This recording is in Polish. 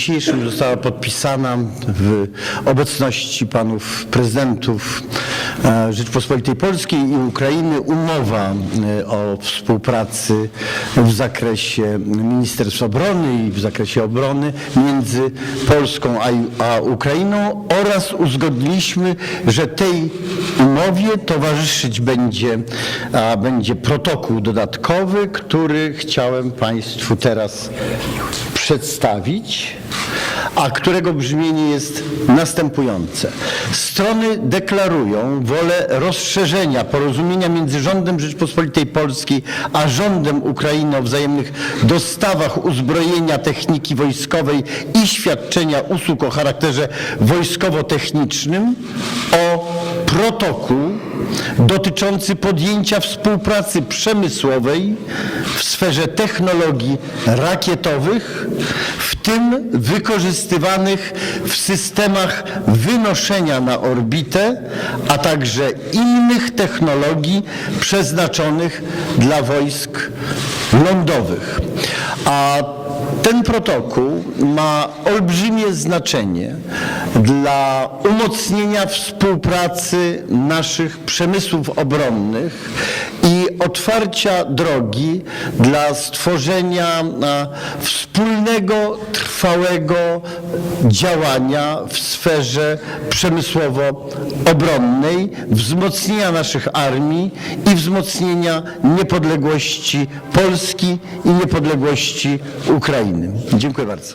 dzisiejszym została podpisana w obecności panów prezydentów e, Rzeczpospolitej Polskiej i Ukrainy umowa e, o współpracy w zakresie Ministerstw Obrony i w zakresie obrony między Polską a, Ukrainą oraz uzgodniliśmy, że tej umowie towarzyszyć będzie, będzie protokół dodatkowy, który chciałem Państwu teraz przedstawić, a którego brzmienie jest następujące. Strony deklarują wolę rozszerzenia porozumienia między rządem Rzeczpospolitej Polskiej a rządem Ukrainy o wzajemnych dostawach uzbrojenia, techniki wojskowej i świadczenia usług o charakterze wojskowo-technicznym o protokół dotyczący podjęcia współpracy przemysłowej w sferze technologii rakietowych, tym wykorzystywanych w systemach wynoszenia na orbitę, a także innych technologii przeznaczonych dla wojsk lądowych. A ten protokół ma olbrzymie znaczenie dla umocnienia współpracy naszych przemysłów obronnych i otwarcia drogi dla stworzenia wspólnego, trwałego działania w sferze przemysłowo-obronnej, wzmocnienia naszych armii i wzmocnienia niepodległości Polski i niepodległości Ukrainy. Dziękuję bardzo.